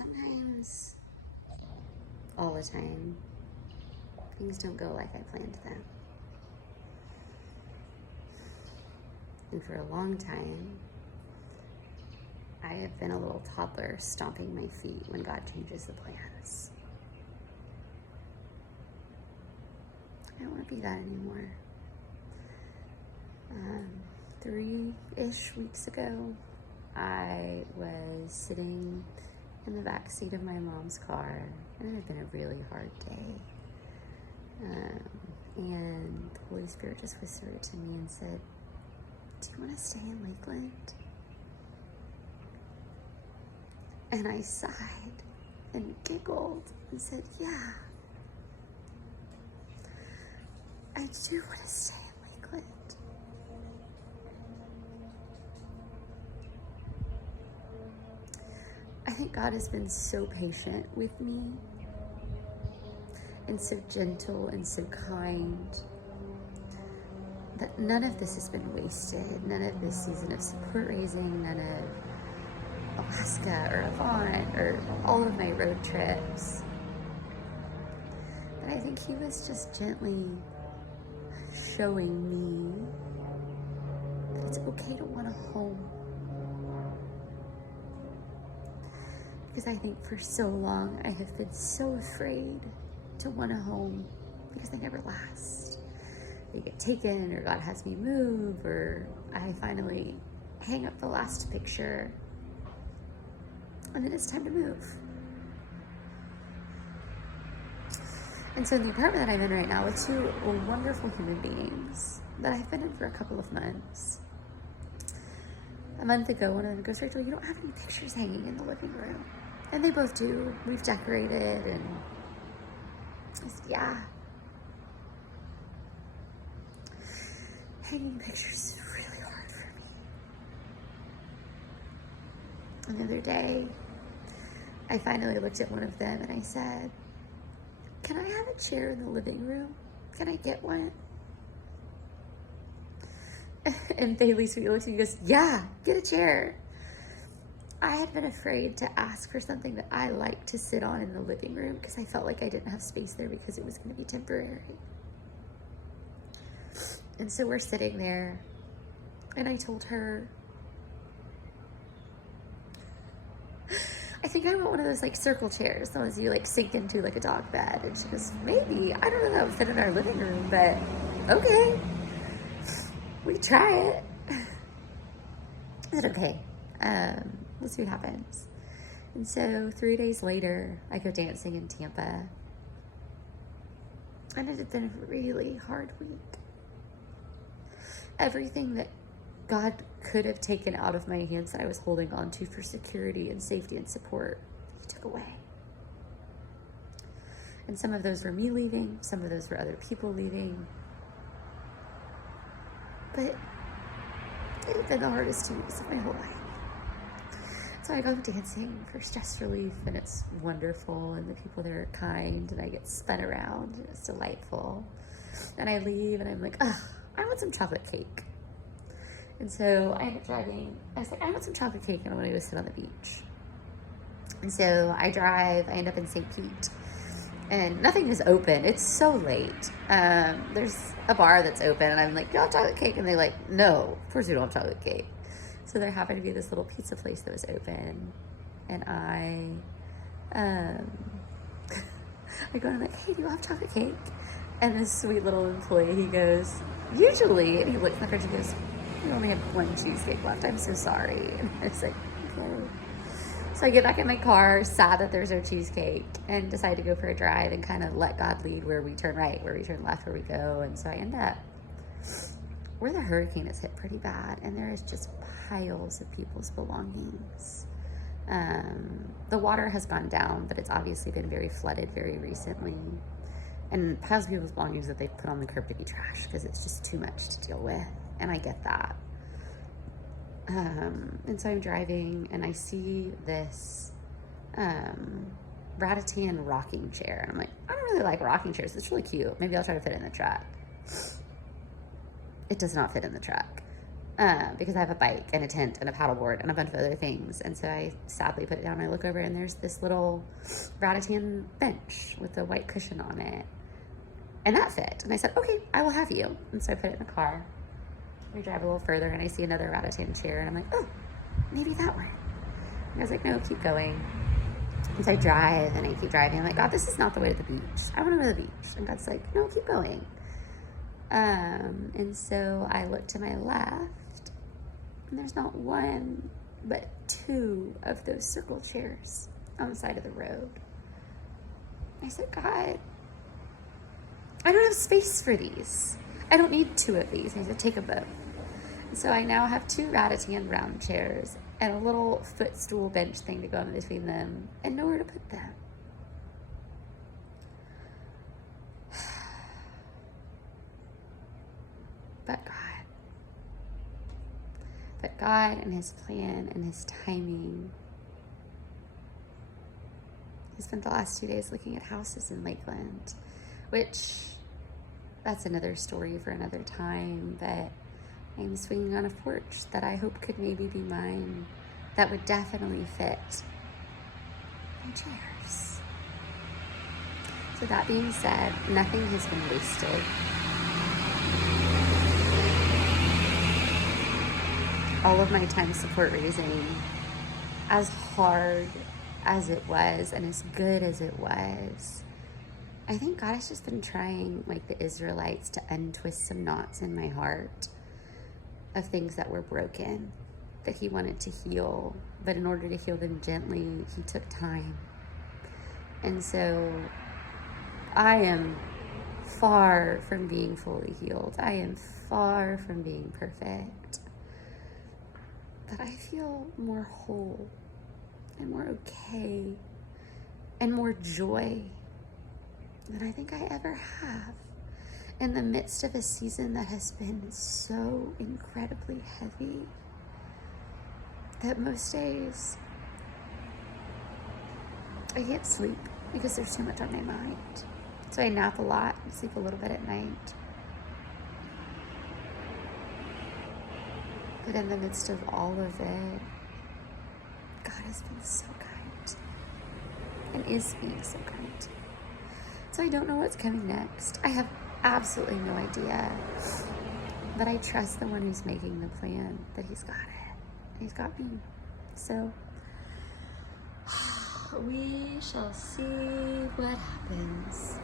Sometimes, all the time, things don't go like I planned them. And for a long time, I have been a little toddler stomping my feet when God changes the plans. I don't want to be that anymore. 3-ish weeks ago, I was sitting in the back seat of my mom's car, and it had been a really hard day. And the Holy Spirit just whispered to me and said, "Do you want to stay in Lakeland?" And I sighed and giggled and said, "Yeah, I do want to stay in Lakeland." I think God has been so patient with me and so gentle and so kind that none of this has been wasted. None of this season of support raising, none of Alaska or Avant or all of my road trips. But I think He was just gently showing me that it's okay to want a home. Because I think for so long I have been so afraid to want a home because they never last. They get taken, or God has me move, or I finally hang up the last picture and then it's time to move. And so in the apartment that I'm in right now with two wonderful human beings that I've been in for a couple of months. A month ago, one of them goes, "Rachel, you don't have any pictures hanging in the living room." And they both do. We've decorated, and I said, "Yeah. Hanging pictures is really hard for me." Another day, I finally looked at one of them and I said, "Can I have a chair in the living room? Can I get one?" And Bailey sweetly looks at me and goes, "Yeah, get a chair." I had been afraid to ask for something that I like to sit on in the living room because I felt like I didn't have space there because it was going to be temporary. And so we're sitting there, and I told her, "I think I want one of those like circle chairs, the ones you like sink into like a dog bed." And she goes, "Maybe. I don't know that would fit in our living room, but okay. We try it." I said, "Okay. Let's see what happens." And so 3 days later, I go dancing in Tampa. And it had been a really hard week. Everything that God could have taken out of my hands that I was holding on to for security and safety and support, He took away. And some of those were me leaving, some of those were other people leaving. But it had been the hardest 2 weeks of my whole life. So I go dancing for stress relief, and it's wonderful, and the people there are kind, and I get spun around, and it's delightful. And I leave, and I'm like, "Ugh, I want some chocolate cake." And so I end up driving. I was like, "I want some chocolate cake, and I want to go sit on the beach." And so I drive. I end up in St. Pete, and nothing is open. It's so late. There's a bar that's open, and I'm like, "You want chocolate cake?" And they're like, "No, of course we don't have chocolate cake." So there happened to be this little pizza place that was open, and I go and I'm like, "Hey, do you have chocolate cake?" And this sweet little employee, he goes, "Usually," and he looks in the fridge and goes, "We only have one cheesecake left. I'm so sorry." And I was like, "Okay." So I get back in my car, sad that there's no cheesecake, and decide to go for a drive and kind of let God lead where we turn right, where we turn left, where we go. And so I end up where the hurricane has hit pretty bad, and there is just piles of people's belongings. The water has gone down, but it's obviously been very flooded very recently. And piles of people's belongings that they've put on the curb to be trashed because it's just too much to deal with. And I get that. And so I'm driving, and I see this ratatan rocking chair. And I'm like, I don't really like rocking chairs. It's really cute. Maybe I'll try to fit it in the truck. It does not fit in the truck. because I have a bike and a tent and a paddleboard and a bunch of other things. And so I sadly put it down. I look over and there's this little rattan bench with a white cushion on it. And that fit. And I said, okay, I will have you. And so I put it in the car. We drive a little further and I see another rattan chair. And I'm like, oh, maybe that one. And I was like, no, keep going. And so I drive and I keep driving. I'm like, God, this is not the way to the beach. I want to go to the beach. And God's like, no, keep going. And so I look to my left. And there's not one, but two of those circle chairs on the side of the road. I said, God, I don't have space for these. I don't need two of these. I said, take a boat. So I now have two rattan round chairs and a little footstool bench thing to go in between them and nowhere to put them. But God and his plan and his timing. I spent the last 2 days looking at houses in Lakeland, which that's another story for another time, but I'm swinging on a porch that I hope could maybe be mine that would definitely fit my chairs. So that being said, nothing has been wasted. All of my time support raising, as hard as it was and as good as it was, I think God has just been trying, like the Israelites, to untwist some knots in my heart of things that were broken, that he wanted to heal. But in order to heal them gently, he took time. And so I am far from being fully healed. I am far from being perfect. But I feel more whole and more okay and more joy than I think I ever have in the midst of a season that has been so incredibly heavy that most days I can't sleep because there's too much on my mind. So I nap a lot and sleep a little bit at night. But in the midst of all of it, God has been so kind and is being so kind. So I don't know what's coming next. I have absolutely no idea. But I trust the one who's making the plan, that he's got it. He's got me. So we shall see what happens.